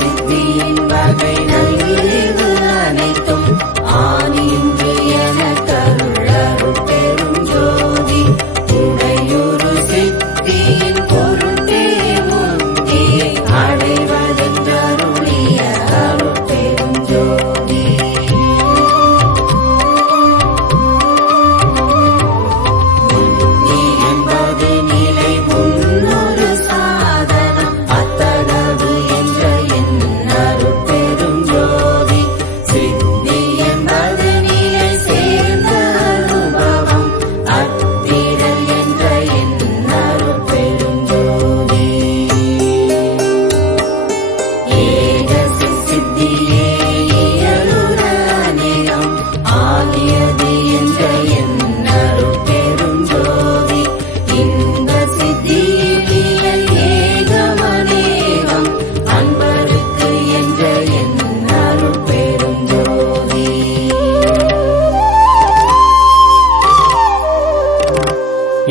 சித்தியின் வகை நல்கு அனைத்தும் ஆனின்று என கருளருள் பெரும் ஜோதி உடையுறு சித்தியின் பொருட்டே முக்தி அடைவதென்றருளிய அருள் பெரும் ஜோதி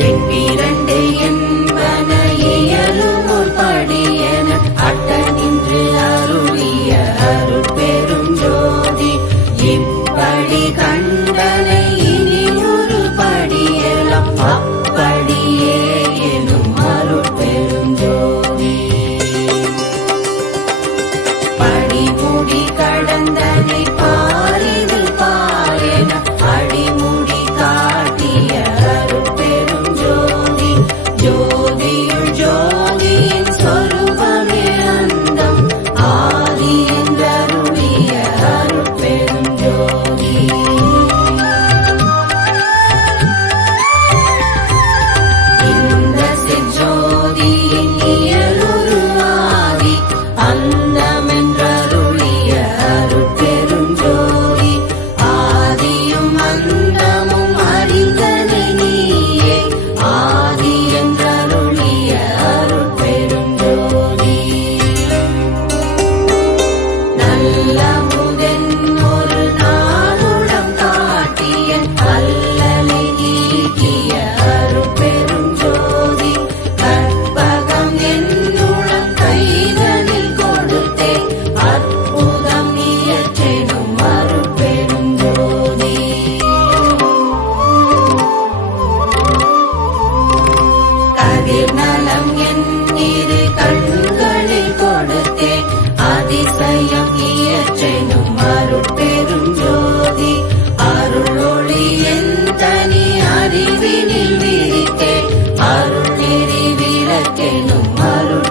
எண்ணிரண்டு என்பன இயலுமோர் படியென அட்டனின்று அருளிய அருள் பெரும் ஜோதி இப்படி கண்டனை இனி ஒரு படியெல்லாம் அப்படியே எனும் அருள் பெரும் ஜோதி படிமுடி கடந்தனை பாரிது பாரென அடிமுடி காட்டிய அருள் பெரும் ஜோதி ஜோதியுள் ஜோதியின் சொரூபமே அந்தம் ஆதி என்றருளிய அருள் பெரும் ஜோதி இந்த சிற்றோதியின் இயலுரு ஆதி அந்தமென்றருளிய அருள் பெரும் ஜோதி ஆதியும் அந்தமும் அறிந்தனை நீயே ஆதி என்றருளிய அருள் பெரும் ஜோதி நல்ல முதன் ஒரு நாளுடம் காட்டிய அல்லலை நீக்கிய அருள் பெரும் ஜோதி கற்பகம் என்னுளம் கைதனில் கொடுத்தே அற்புதம் இயற்றெனும் அருள் பெரும் ஜோதி கதிர் நலம் என் இரு கண்களில் கொடுத்தே அதிசயம் இயற்றெனும் அருள் பெரும் ஜோதி அருள் ஒளி என் தனி அறிவினில் விரித்தே அருள் நெறி விளக்கெனும் அருள்